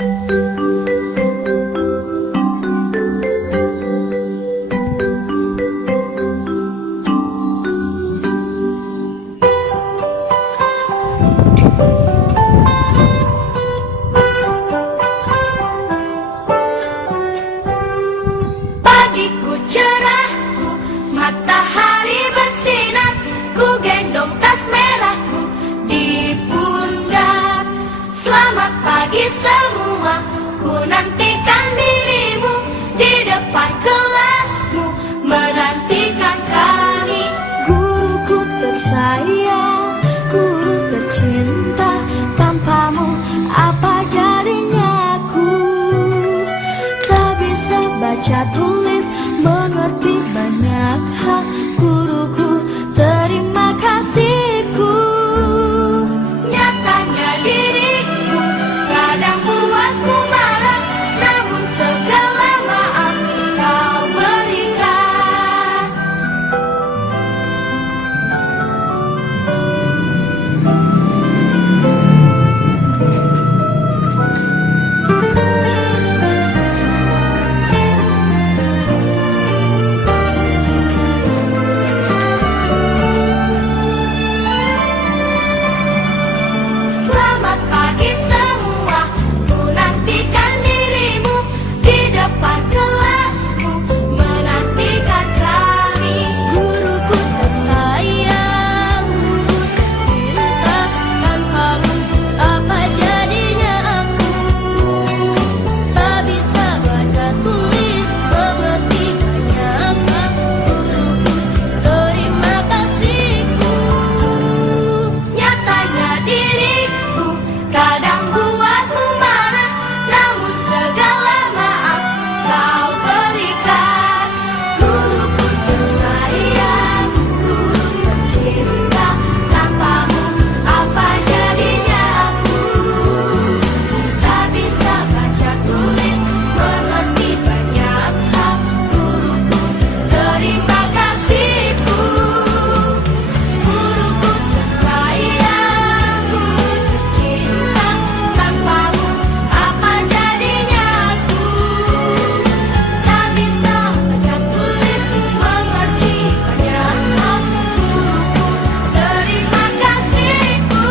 Pagiku cerahku, matahari bersinar, ku gendong tas merahku di pundak. Selamat pagi semua, ku nantikan dirimu di depan kelasmu, menantikan kami. Guruku tersayang, guru tercinta, tanpamu apa jadinya aku? Tak bisa baca tulis, mengerti banyak hal. Guruku, terima kasihku. Nyatanya diriku kadang buatku marah, namun segala maaf kau berikan. Selamat pagi semua, ku nantikan dirimu di depan kelasmu, menantikan kami. Guruku tersayang, guru tercinta, tanpamu apa jadinya aku? Tak bisa baca tulis, mengerti banyak hal. Guruku, terima kasihku. Nyatanya diriku kadang buatmu marah, namun segala maaf kau berikan. Guruku tersayang, guru tercinta, tanpamu apa jadinya aku? Tak bisa baca tulis, mengerti banyak hal. Guruku, terima kasihku. Guruku tersayang, guru tercinta, tanpamu apa jadinya aku? Tak bisa baca tulis, mengerti banyak hal. Guruku, terima kasihku.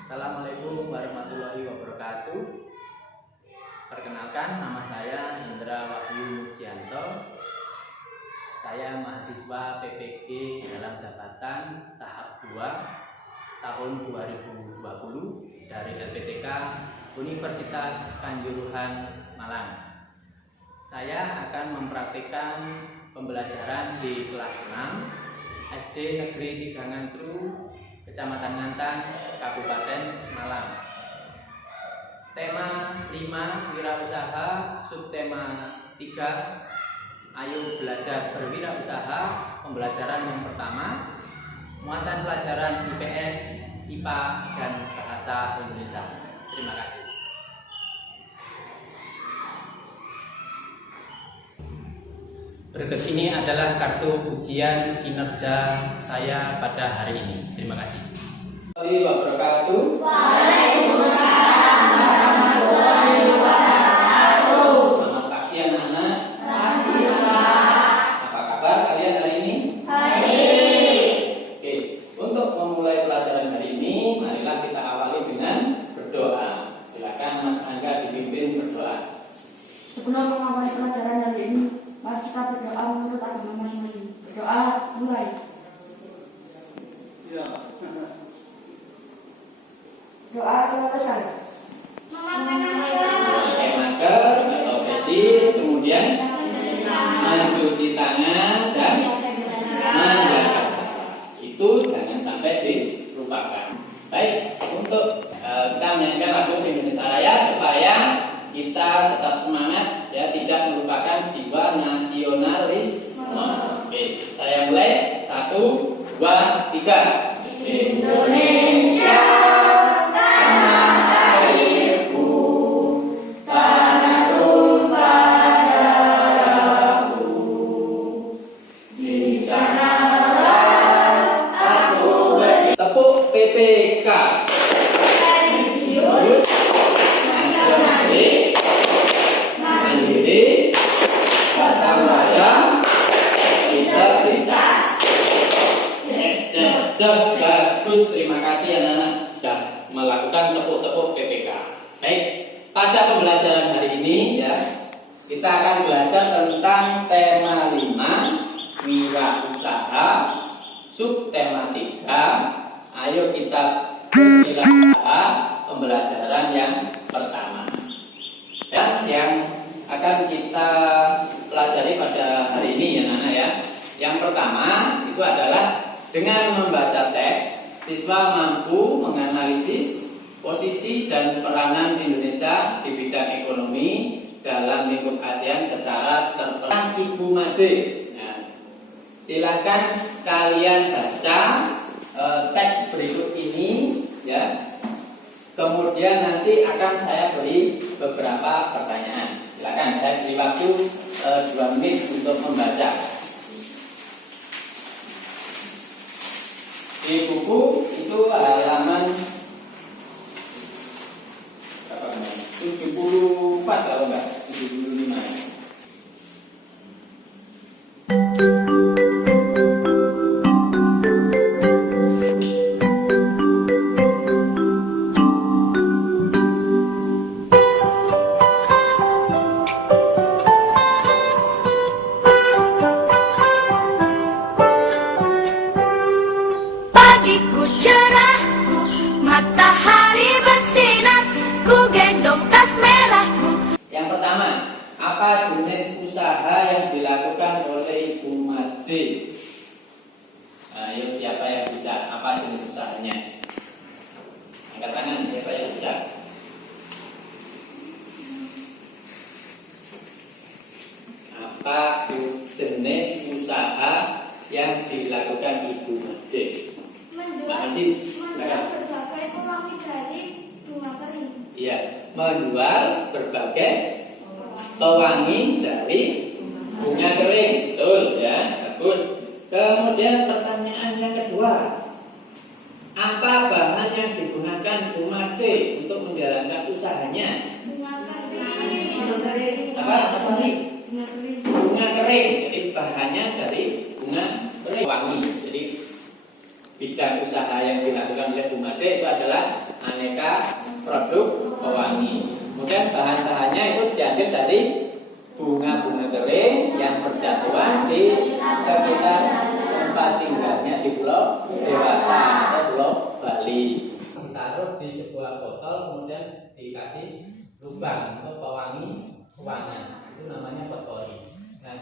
Assalamualaikum warahmatullahi wabarakatuh. Perkenalkan, nama saya Indra Wahyu Mujianto. Saya mahasiswa PPG dalam jabatan tahap 2 tahun 2020 dari LPTK Universitas Kanjuruhan, Malang. Saya akan mempraktikkan pembelajaran di kelas 6 SD Negeri Tigangantru, Kecamatan Ngantan, Kabupaten Malang. Tema 5 wirausaha, subtema 3 ayo belajar berwirausaha. Pembelajaran yang pertama, muatan pelajaran IPS, IPA, dan Bahasa Indonesia. Terima kasih. Berikut ini adalah kartu ujian kinerja saya pada hari ini. Terima kasih. Warahmatullahi wabarakatuh. Waalaikumsalam warahmatullahi wabarakatuh. Selamat pagi anak-anak. Apa kabar kalian hari ini? Baik. Oke, untuk memulai pelajaran hari ini, marilah kita awali dengan berdoa. Silakan Mas Angga dipimpin berdoa. Sebelum mengawali pelajaran hari ini, mari kita berdoa menurut agama masing-masing. Berdoa mulai. Doa selesai. Memakai masker. Memakai masker atau face shield, kemudian mencuci tangan dan menjaga jarak. Itu jangan sampai dilupakan. Baik, untuk kita menyanyikan lagu Indonesia Raya supaya kita tetap semangat, ya, tidak melupakan jiwa nasionalisme. Oke, saya mulai. 1, 2, 3. Indonesia, tanah airku, tanah tumpah darahku. bagus, terima kasih anak-anak sudah melakukan tepuk-tepuk PPK. Baik, pada pembelajaran hari ini ya, kita akan belajar tentang tema 5, wirausaha, subtema 3. Ayo kita wirausaha, pembelajaran yang pertama. Ya, yang akan kita pelajari pada hari ini ya anak-anak ya. Yang pertama itu adalah dengan membaca teks, siswa mampu menganalisis posisi dan peranan Indonesia di bidang ekonomi dalam lingkup ASEAN secara terperinci. Ibu Made. Nah, silakan kalian baca teks berikut ini ya. Kemudian nanti akan saya beri beberapa pertanyaan. Silakan, saya beri waktu 2 menit untuk membaca. Di buku itu halaman 74 kalau enggak 75 ya. Pagiku cerah, matahari bersinar, ku gendong tas merahku. Yang pertama, apa jenis usaha yang dilakukan oleh Ibu Made? Ayo siapa yang bisa? Apa jenis usahanya? Angkat tangan, siapa yang bisa? Apa jenis usaha yang dilakukan Ibu Made? Nanti, menjual berbagai pewangi dari bunga kering. iya, menjual berbagai pewangi dari bunga kering, betul ya, bagus. Kemudian pertanyaan yang kedua, apa bahan yang digunakan Bu Made untuk menjalankan usahanya? Bunga kering. Apa tadi? Bunga kering. Jadi bahannya dari bunga kering, wangi. Jadi bidang usaha yang dilakukan oleh Bu Made itu adalah aneka produk pewangi. Kemudian bahan-bahannya itu diambil dari bunga-bunga kering yang berjatuhan di sekitar tempat tinggalnya di Pulau Dewata atau Pulau Bali. Ditaruh di sebuah botol, kemudian dikasih lubang untuk pewangi ruangan. Itu namanya potpourri. Nah,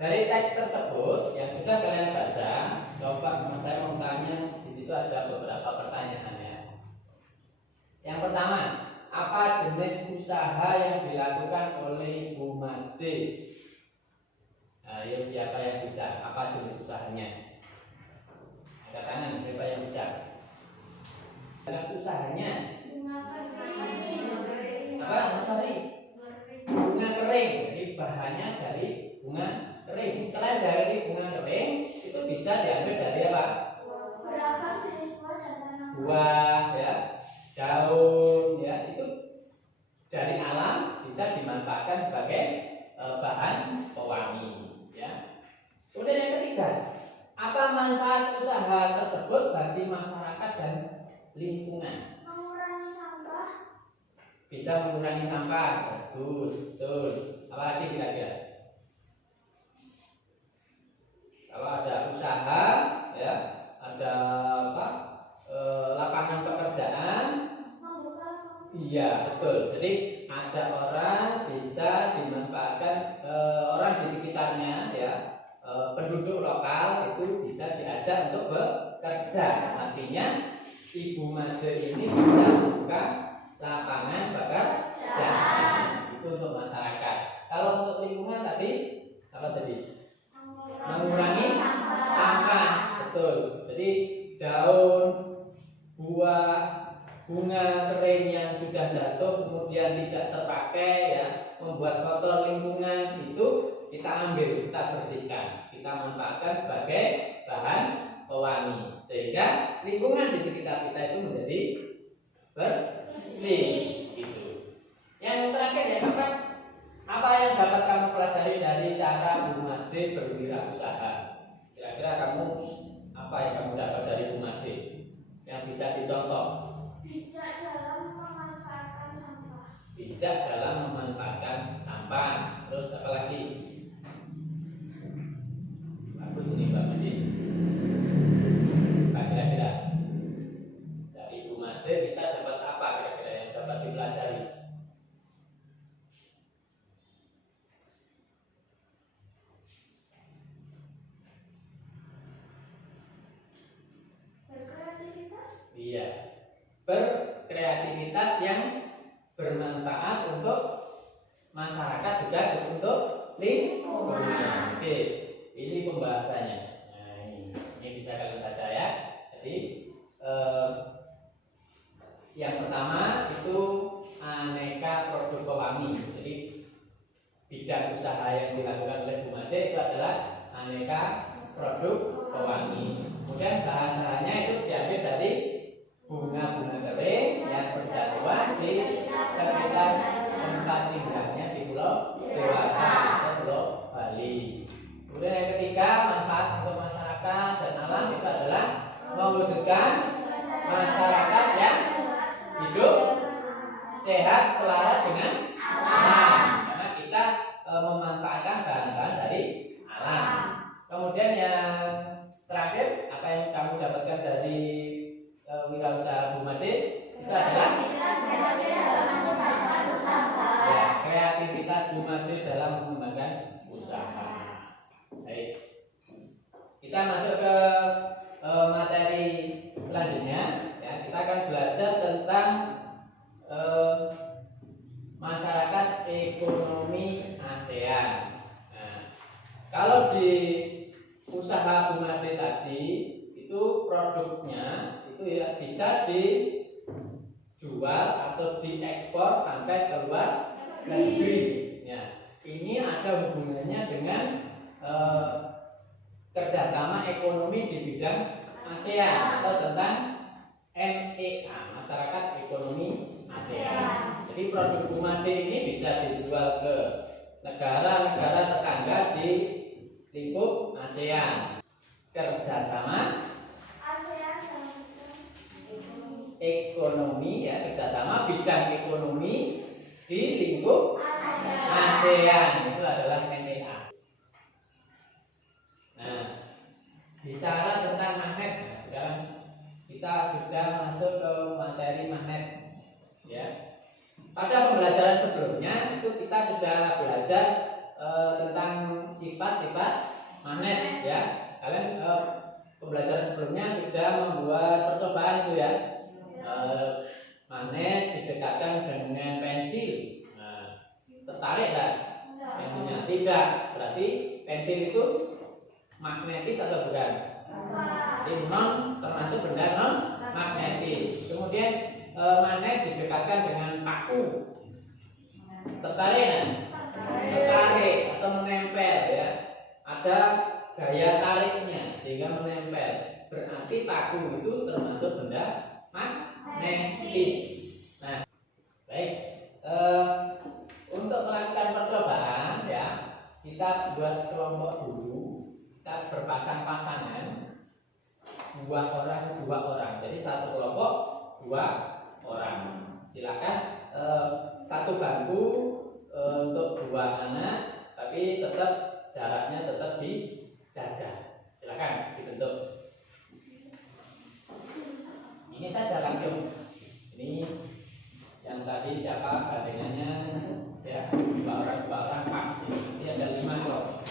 dari teks tersebut yang sudah kalian baca, coba saya mau tanya, di situ ada beberapa pertanyaan ya. Yang pertama, apa jenis usaha yang dilakukan oleh Ibu Made? Ayo siapa yang bisa? Apa jenis usahanya? Angkat tangan, siapa yang bisa? Dalam usahanya Bunga kering. apa? Sorry, bunga kering. Jadi bahannya dari bunga kering. Selain dari bunga kering, itu bisa diambil dari apa? Beragam jenis buah dan tanaman. Buah ya, daun ya, itu dari alam bisa dimanfaatkan sebagai bahan pewangi ya. Kemudian yang ketiga, apa manfaat usaha tersebut bagi masyarakat dan lingkungan? Mengurangi sampah. Bisa mengurangi sampah, bagus, betul. Apalagi kira-kira? Kalau ada usaha ya, ada apa? Lapangan pekerjaan. Iya, betul. Jadi ada orang bisa dimanfaatkan, orang di sekitarnya ya, penduduk lokal itu bisa diajak untuk bekerja. Artinya Ibu Made ini bisa membuka lapangan pekerjaan itu untuk masyarakat. Kalau untuk lingkungan tadi apa tadi? Mengurangi sampah, betul. Jadi daun, buah, bunga kering yang sudah jatuh kemudian tidak terpakai ya, membuat kotor lingkungan, itu kita ambil, kita bersihkan, kita manfaatkan sebagai bahan pewangi sehingga lingkungan di sekitar kita itu menjadi bersih gitu. Yang terakhir ya Bapak, apa yang dapat kamu pelajari dari cara Bu Made berwirausaha? Kira-kira kamu apa yang kamu dapat dari Bu Made? bisa dicontoh. Bijak dalam memanfaatkan sampah. Bijak dalam memanfaatkan sampah. Terus apa lagi? Bagus ini Mbak Madi. Apa kira-kira? Dari Bu Made bisa dapat apa kira-kira yang dapat dipelajari? Berkreativitas. Iya, berkreativitas yang bermanfaat untuk masyarakat juga untuk lingkungan. Oke, ini pembahasannya. Nah, ini bisa kalian baca ya. Jadi yang pertama itu aneka produk pewangi. Jadi bidang usaha yang dilakukan oleh Bu Made itu adalah aneka produk pewangi. Kemudian bahan-bahannya itu diambil dari bunga-bunga kering yang berjatuhan di sekitar tempat tinggalnya di Pulau Dewata atau Pulau Bali. Kemudian yang ketiga, manfaat untuk masyarakat dan alam itu adalah mewujudkan masyarakat yang hidup sehat selaras dengan alam, karena kita memanfaatkan bahan-bahan dari alam. Kemudian yang terakhir, apa yang kamu dapatkan dari wirausaha Bu Made itu adalah ya, kreativitas Bu Made dalam mengembangkan usaha. Baik, kita masuk ke materi selanjutnya. Ya, kita akan belajar tentang masyarakat ekonomi ASEAN. Nah, kalau di usaha Bu Made tadi itu produknya itu ya bisa dijual atau diekspor sampai ke luar negeri. Ya, ini ada hubungannya dengan kerjasama ekonomi di bidang ASEAN atau tentang MEA, masyarakat ekonomi ASEAN. Jadi produk Bu Made ini bisa dijual ke negara-negara tetangga di lingkup ASEAN. Kerjasama ASEAN dalam bidang ekonomi ya, kerjasama bidang ekonomi di lingkup ASEAN. ASEAN itu adalah MEA. Nah, bicara tentang magnet, nah, sekarang kita sudah masuk ke materi magnet ya. Pada pembelajaran sebelumnya itu kita sudah belajar tentang sifat-sifat magnet ya. Kalian pembelajaran sebelumnya sudah membuat percobaan itu ya. Magnet didekatkan dengan pensil. Nah, tertarik kan? Pensilnya tidak. Berarti pensil itu magnetis atau bukan? Jadi non termasuk benda non magnetis. Kemudian magnet didekatkan dengan paku. Tertarik kan? Tertarik atau menempel ya. Ada gaya tariknya sehingga menempel. Berarti paku itu termasuk benda magnetis. Nah, baik. Untuk melakukan percobaan ya, kita buat kelompok dulu. Kita berpasang-pasangan, dua orang. Jadi satu kelompok 2 orang. Silakan satu bangku untuk 2 anak, tapi tetap jaraknya tetap dijaga. Silakan dibentuk. Ini saja langsung. Ini yang tadi siapa gandengannya ya, 2 orang pas. Ini ada 5 kelompok.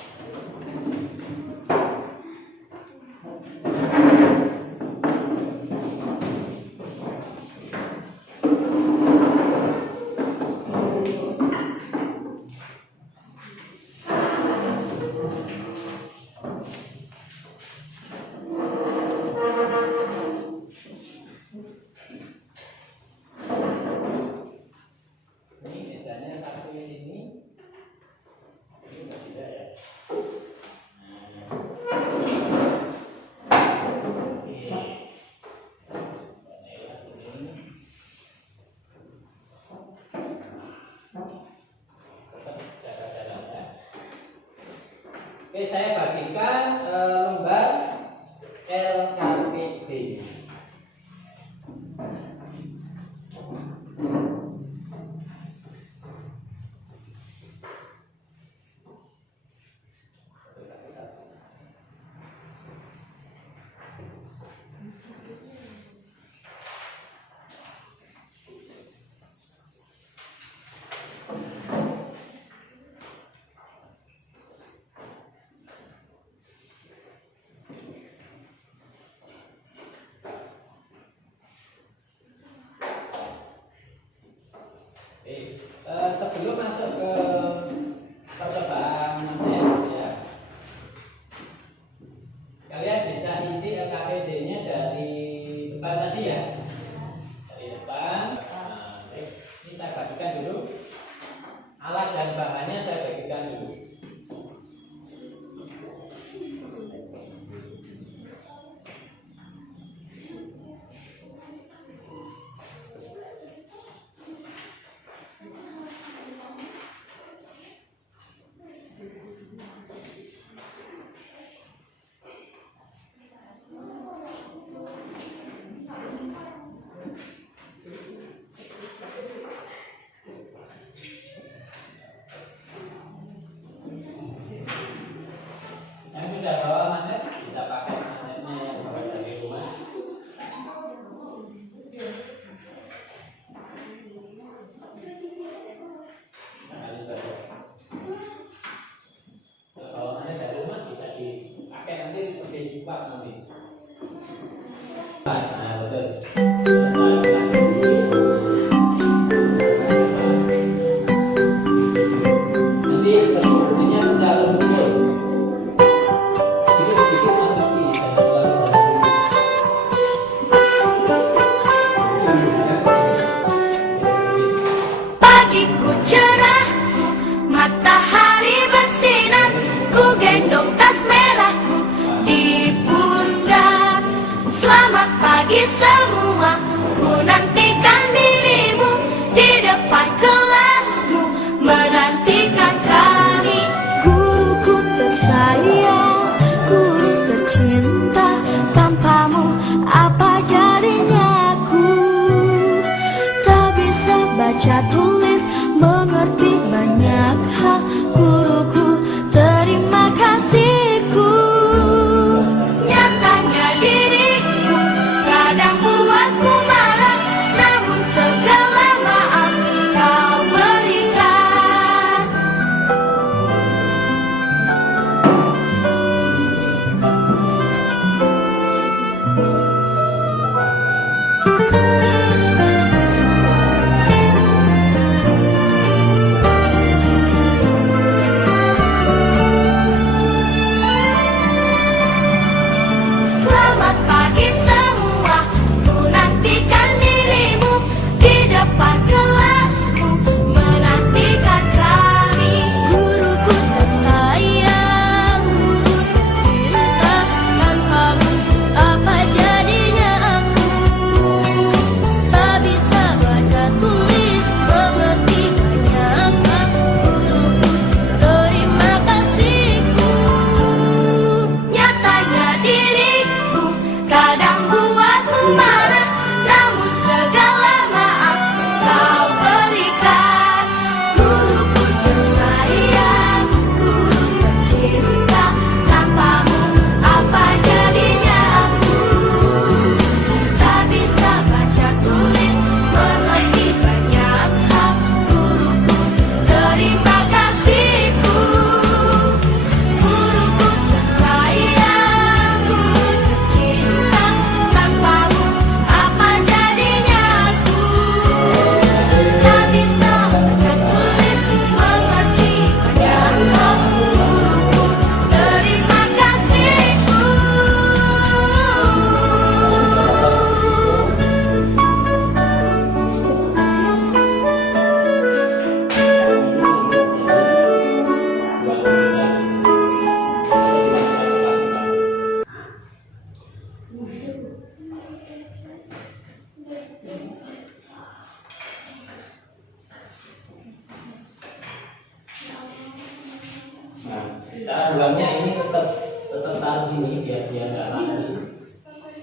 Oke, saya bagikan lembar LKPD. sudah bawa magnet, bisa pakai magnetnya yang bawa dari rumah. Kalau magnet dari rumah bisa dipakai nanti pakai kipas nanti. Nah, betul. Nanti posisinya bisa lembut. Sedikit-sedikit masuki dan Pagiku cerahku, matahari bersinar, ku gendong tas merahku di pundak. Selamat pagi semua, ku nantikan dirimu di depan kelasmu, menantikan kami. Guruku tersayang, guru tercinta, tanpamu apa jadinya aku? Tak bisa baca tulis, mengerti banyak hal. Guruku, terima kasihku. Nyatanya diriku kadang buatmu marah, namun segala maaf kau berikan. Selamat pagi semua, ku nantikan dirimu di depan kelasmu, menantikan kami. Guruku tersayang, guru tercinta, tanpamu apa jadinya aku? Tak bisa baca tulis, mengerti banyak hal. Guruku, terima kasihku. Nyatanya diriku kadang buatmu marah, namun segala maaf kau berikan. Guruku tersayang, guru tercinta, tanpamu apa jadinya aku? Tak bisa baca tulis, mengerti banyak hal. Guruku, terima kasihku. Guruku tersayang, guru tercinta, tanpamu apa jadinya aku? Tak bisa baca tulis, mengerti banyak hal. Guruku, terima kasihku. Nah, kita ruangnya ini tetap taruh sini biar dia nggak lari.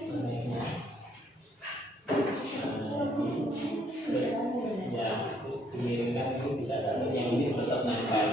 Magnetnya. Ya, dimiringkan itu bisa jatuh. Yang ini tetap nempel.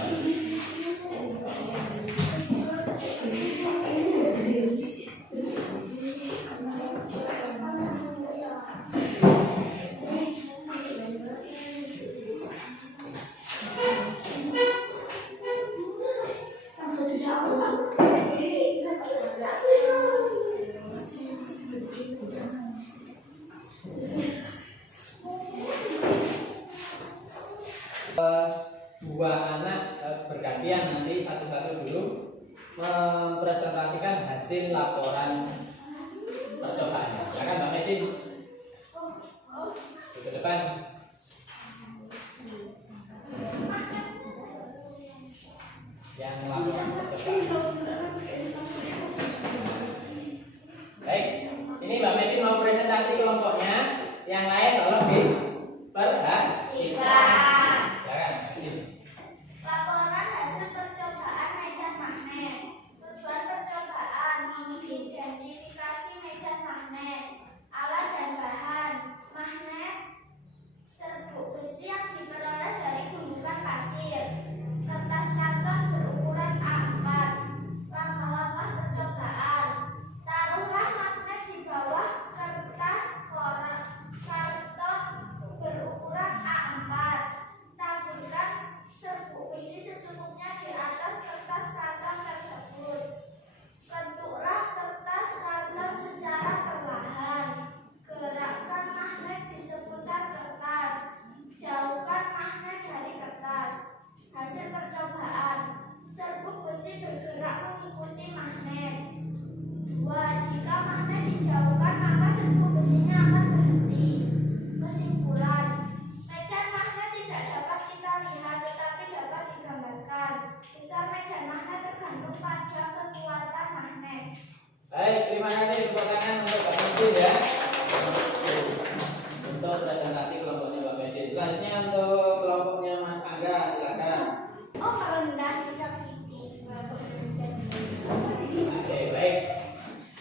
Dua anak bergantian nanti satu-satu dulu mempresentasikan hasil laporan percobaannya. Silakan Mbak Medin ke depan. Yang laporan percobaan. Baik, ini Mbak Medin mau presentasi kelompoknya. Yang lain tolong diperhatikan. Laporan hasil percobaan medan magnet. Tujuan percobaan mengidentifikasi medan magnet, alat dan bahan. Magnet Baik, terima kasih tepuk tangan untuk Pak Medin ya. Untuk presentasi kelompoknya Pak Medin. Selanjutnya untuk kelompoknya Mas Angga, silakan. Oh, rendah kita titik. Oke, baik.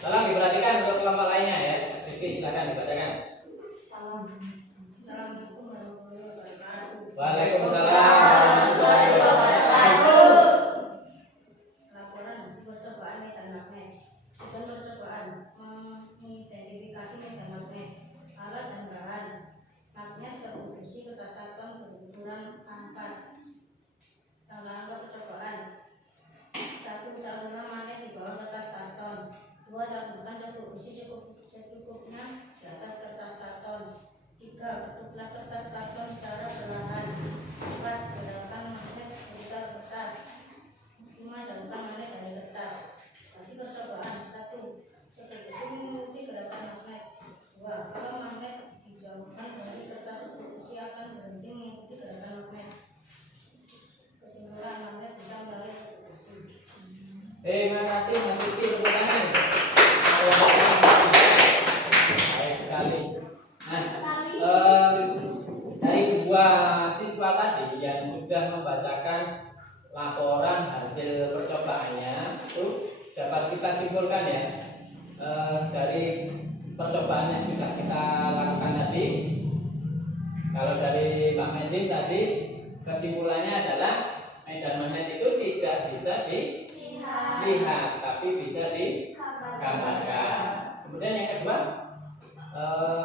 Tolong diperhatikan untuk kelompok lainnya ya. Rizky, silakan dibacakan. Assalamualaikum warahmatullahi wabarakatuh. Waalaikumsalam warahmatullahi wabarakatuh. Laporan hasil percobaan medan magnet. Tujuan percobaan mengidentifikasi medan magnet, alat dan bahan. Magnet serbuk besi kertas karton berukuran A4. Rangka percobaan. 1. Saluran magnet di bawah kertas karton. 2. Tabungkan serbuk besi secukupnya di atas kertas karton. 3. Bentuklah kertas karton secara perlahan. 4. Bedakan magnet sekitar kertas. 5. Jauhkan magnet dari kertas. Hasil percobaan. 1. Serbuk besi mengikuti gerakan magnet. 2. Kalau magnet dijauhkan dari kertas, serbuk besi akan berhenti mengikuti gerakan magnet. Kesimpulan, magnet bisa menarik serbuk besi. Terima kasih Mas Rizky, tepuk tangan. Baik sekali. Nah, dari dua siswa tadi yang sudah membacakan laporan hasil percobaannya, itu dapat kita simpulkan ya, dari percobaan yang sudah kita lakukan tadi. Kalau dari Pak Medin tadi, kesimpulannya adalah medan magnet itu tidak bisa dilihat, tapi bisa digambarkan. Kemudian yang kedua,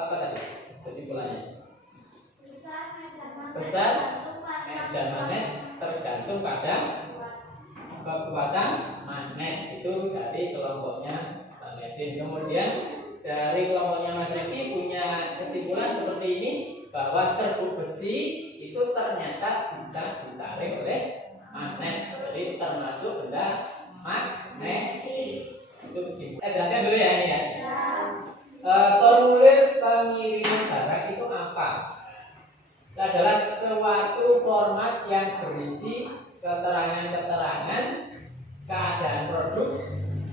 apa tadi kesimpulannya? Besar medan magnet tergantung pada kekuatan magnet. Itu dari kelompoknya Pak Medin. Kemudian dari kelompoknya Mas Riki punya kesimpulan seperti ini, bahwa serbuk besi itu ternyata bisa ditarik oleh magnet. Jadi termasuk benda magnetis. Itu kesimpulan. Jelaskan dulu ya ini ya. Formulir pengiriman barang itu apa? Itu adalah suatu format yang berisi keterangan-keterangan keadaan produk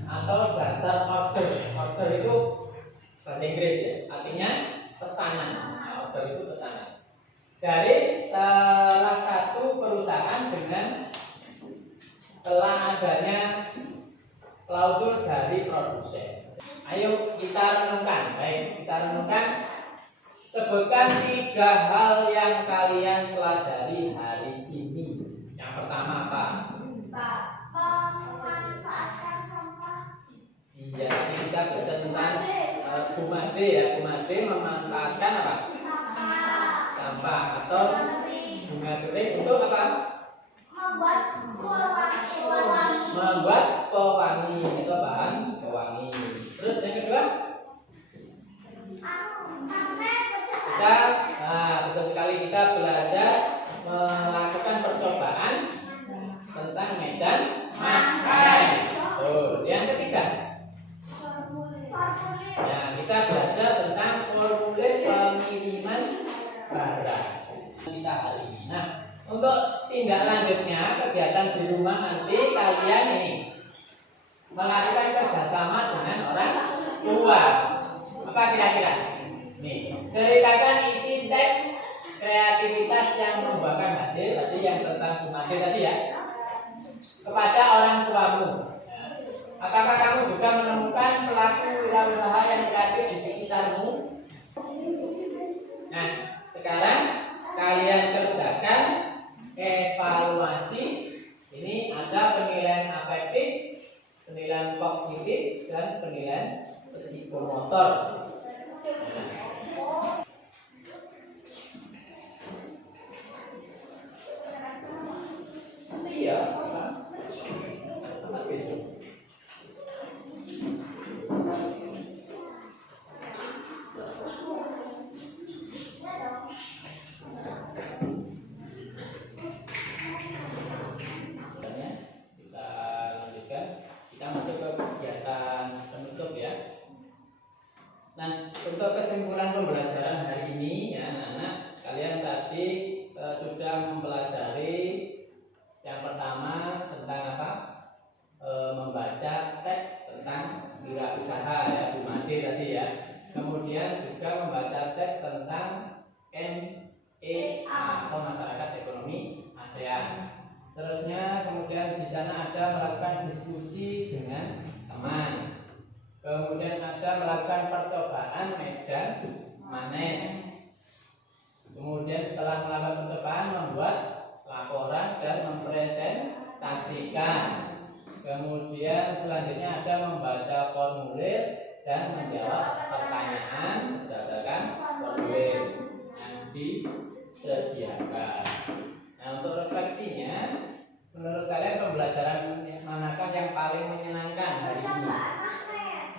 atau dasar order. Order itu bahasa Inggris ya, artinya pesanan. Nah, order itu pesanan dari salah satu perusahaan dengan telah adanya klausul dari produsen. Ayo kita renungkan. Baik, kita renungkan. Sebutkan 3 hal yang kalian pelajari hari ini. Yang pertama apa? Memanfaatkan sampah. Iya, ini kita belajar tentang Bumade ya. Bumade memanfaatkan apa? Sampah atau bunga kering untuk apa? Membuat pewangi. Itu bahan pewangi. Terus yang kedua? Betul sekali, kita belajar melakukan percobaan tentang medan magnet. Yang ketiga, nah, kita belajar tentang formulir pengiriman barang kita hari ini. Nah, untuk tindak lanjutnya kegiatan di rumah nanti kalian ini melakukan kerjasama dengan orang tua. Apa kira-kira? Nih, ceritakan isi teks kreativitas yang membuahkan hasil tadi yang tentang Bumade tadi ya, kepada orang tuamu. Nah, apakah kamu juga menemukan pelaku wirausaha yang kreatif di sekitarmu? Nah, sekarang kalian kerjakan evaluasi. Ini ada penilaian afektif, penilaian kognitif, dan penilaian psikomotor. Iya. Kita lanjutkan. Kita masuk ke kegiatan penutup ya. Nah, untuk kesimpulan pembelajaran hari ini ya anak-anak, kalian tadi sudah mempelajari yang pertama tentang apa? Membaca teks tentang wirausaha tadi ya. Kemudian juga membaca teks tentang MEA atau Masyarakat Ekonomi ASEAN. Terusnya kemudian di sana ada melakukan diskusi dengan teman. Kemudian ada melakukan percobaan medan manen. Kemudian setelah melakukan percobaan membuat laporan dan mempresentasikan. Kemudian selanjutnya ada membaca formulir dan menjawab pertanyaan berdasarkan formulir yang disediakan. Nah, untuk refleksinya, menurut kalian pembelajaran manakah yang paling menyenangkan hari ini?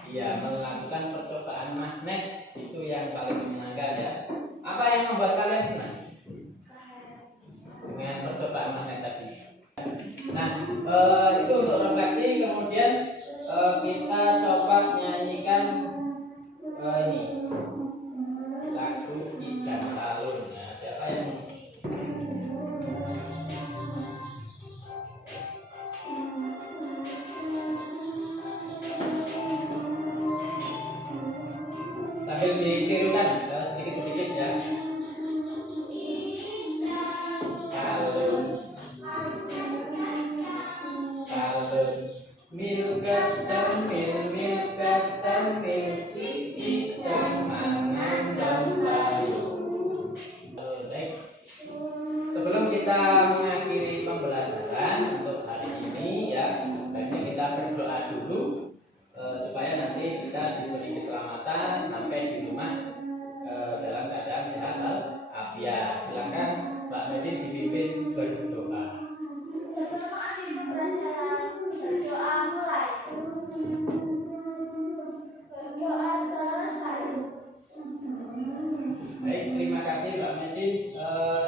Iya, melakukan percobaan magnet itu yang paling menyenangkan ya. Apa yang membuat kalian senang dengan percobaan magnet tadi? Nah, itu untuk refleksi. Kemudian kita coba nyanyikan ini lagu Ikan Talun. Nah, siapa yang sambil ditirukan sedikit-sedikit ya. Talun, talun, mil ketemil si ikan mangan lembayu. Baik. Sebelum kita mengakhiri pembelajaran untuk hari ini ya, baiknya kita berdoa dulu supaya nanti kita diberi keselamatan sampai di rumah dalam keadaan sehat walafiat. Silakan Mbak Medin dipimpin berdoa. Sebelum acara berdoa mulai. Berdoa selesai. Baik, terima kasih Mbak Medin.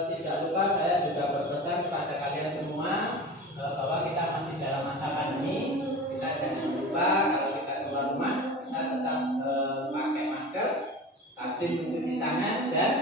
Tidak lupa saya juga berpesan kepada kalian semua bahwa kita masih dalam masa pandemi. Kita jangan lupa kalau kita keluar rumah kita tetap pakai masker, rajin mencuci tangan dan